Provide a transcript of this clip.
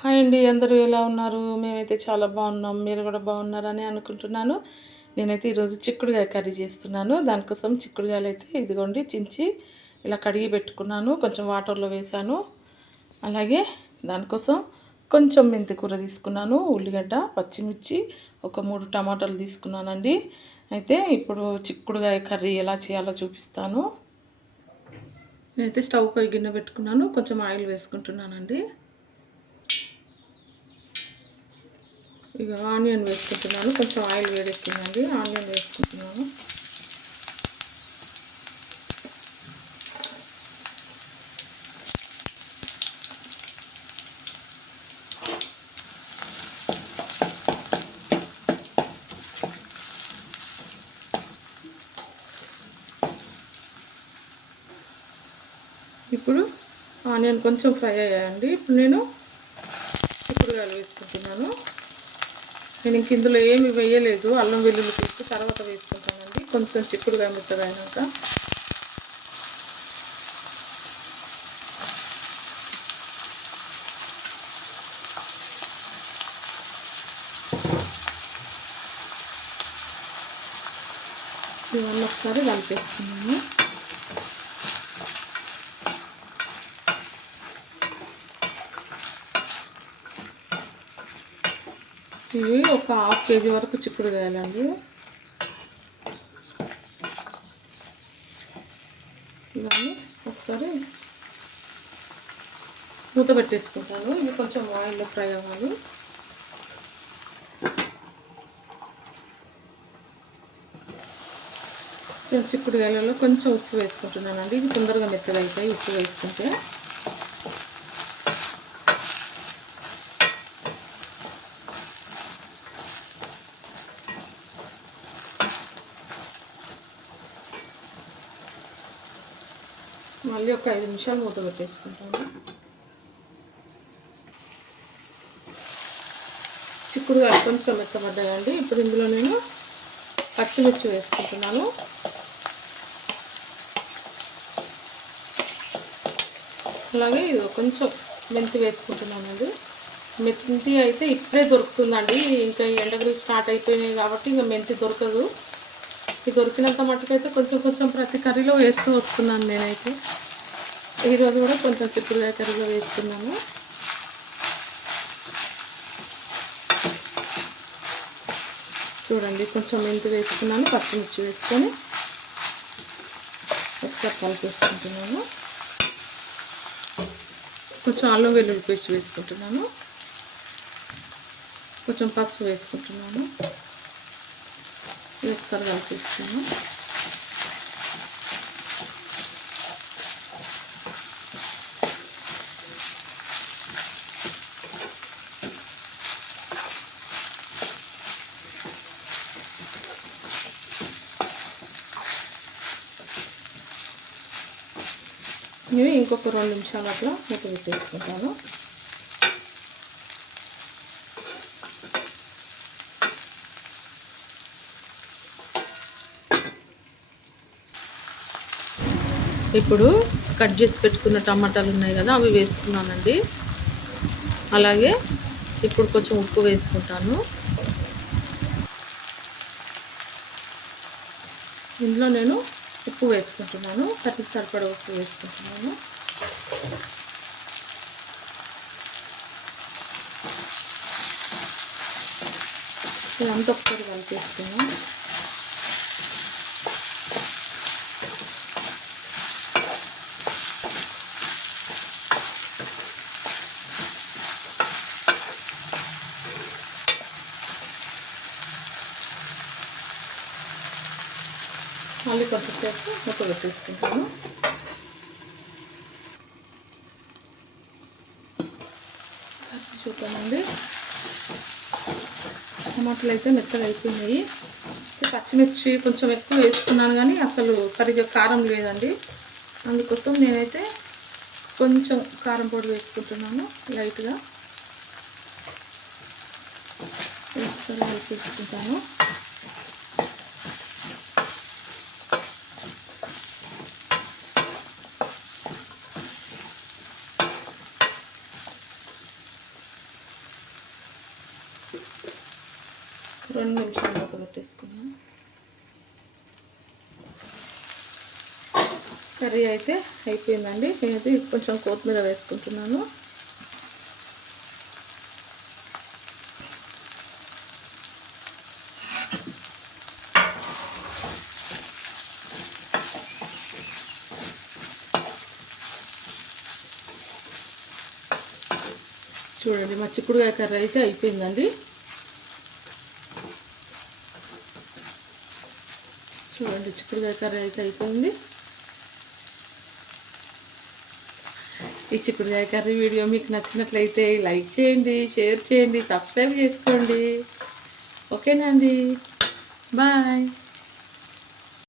Hi అండి. అందరూ ఎలా ఉన్నారు? మేమైతే చాలా బాగున్నాం. మీరు కూడా బాగున్నారని అనుకుంటున్నాను. నేనైతే ఈరోజు చిక్కుడుగాయ కర్రీ చేస్తున్నాను. దానికోసం చిక్కుడుగాయలు అయితే ఇదిగోండి చించి ఇలా కడిగి పెట్టుకున్నాను. కొంచెం వాటర్లో వేసాను. అలాగే దానికోసం కొంచెం మెంతి కూర తీసుకున్నాను. ఉల్లిగడ్డ, పచ్చిమిర్చి, ఒక 3 టమాటాలు తీసుకున్నానండి. అయితే ఇప్పుడు చిక్కుడుగాయ కర్రీ ఎలా చేయాలో చూపిస్తాను. నేనైతే స్టవ్ పై గిన్నె పెట్టుకున్నాను. కొంచెం ఆయిల్ వేసుకుంటున్నానండి. ఇక ఆనియన్ వేసుకుంటున్నాను. కొంచెం ఆయిల్ వేడెక్కిందండి. ఆనియన్ వేసుకుంటున్నాను. ఇప్పుడు ఆనియన్ కొంచెం ఫ్రై అయ్యాయండి. ఇప్పుడు నేను చిక్కుడుగాయలు వేసుకుంటున్నాను. నేను ఇంక ఇందులో ఏమి వేయలేదు. అల్లం వెల్లుల్లి పేస్ట్ తర్వాత వేసుకుంటానండి. కొంచెం చిక్కుడుగాయ ముద్దగా అయినాక ఇవన్నీ ఒకసారి కలిపేసుకున్నాను. ఇవి ఒక ½ కేజీ వరకు చిక్కుడుగాయలండి. ఇవన్నీ ఒకసారి మూత పెట్టేసుకుంటాను. ఇవి కొంచెం ఆయిల్లో ఫ్రై అవ్వాలి. చిక్కుడుగాయలలో కొంచెం ఉప్పు వేసుకుంటున్నానండి. ఇది తొందరగా మెత్తగా అవుతాయి ఉప్పు వేసుకుంటే. మళ్ళీ ఒక 5 నిమిషాలు మూత పెట్టేసుకుంటాను. చిక్కుడుగాయలు కొంచెం మెత్తబడ్డాయండి. ఇప్పుడు ఇందులో నేను పచ్చిమిర్చి వేసుకుంటున్నాను. అలాగే ఇది కొంచెం మెంతి వేసుకుంటున్నానండి. మెంతి అయితే ఇప్పుడే దొరుకుతుందండి. ఇంకా ఎండలు స్టార్ట్ అయిపోయినాయి కాబట్టి ఇంకా మెంతి దొరకదు. ఇది దొరికినంత మట్టుకైతే కొంచెం కొంచెం ప్రతి కర్రీలో వేస్తూ వస్తున్నాను. నేనైతే ఈరోజు కూడా కొంచెం చిక్కుడుగాయ కర్రీలో వేస్తున్నాను. చూడండి కొంచెం మెంతి వేసుకున్నాను. పచ్చిమిర్చి వేసుకొని ఒకసారి కలిపేసుకుంటున్నాను. కొంచెం అల్లం వెల్లుల్లి పేస్ట్ వేసుకుంటున్నాను. కొంచెం పసుపు వేసుకుంటున్నాను. ఇది ఒకసారి కలిపేస్తున్నాను. ఇవి ఇంకొక 2 నిమిషాలు అట్లా మూత పెట్టేసుకుంటాను. ఇప్పుడు కట్ చేసి పెట్టుకున్న టమాటాలు ఉన్నాయి కదా, అవి వేసుకున్నానండి. అలాగే ఇప్పుడు కొంచెం ఉప్పు వేసుకుంటాను. ఇందులో నేను ఉప్పు వేసుకుంటున్నాను. కర్రీకి సరిపడా ఉప్పు వేసుకుంటున్నాను. ఇదంతా ఒకసారి కలిపేస్తున్నాను. మళ్ళీ కొంచెంసేపు మూత పెట్టేసుకుంటాను. చూద్దామండి. టమాటాలు అయితే మెత్తగా అయిపోయినాయి. పచ్చిమిర్చి కొంచెం ఎక్కువ వేసుకున్నాను కానీ అసలు సరిగ్గా కారం లేదండి. అందుకోసం నేనైతే కొంచెం కారం పొడి వేసుకుంటున్నాను లైట్గా. ఒకసారి వేసుకుంటాను. 2 నిమిషాలు మూత పెట్టేసుకున్నాను. కర్రీ అయితే అయిపోయిందండి. నేనైతే కొంచెం కొత్తిమీర వేసుకుంటున్నాను. చూడండి మా చిక్కుడుకాయ కర్రీ అయితే అయిపోయిందండి. చూడండి చిక్కుడుకాయ కర్రీ అయితే అయిపోయింది. ఈ చిక్కుడుకాయ కర్రీ వీడియో మీకు నచ్చినట్లయితే లైక్ చేయండి, షేర్ చేయండి, సబ్స్క్రైబ్ చేసుకోండి. ఓకేనా అండి? బాయ్.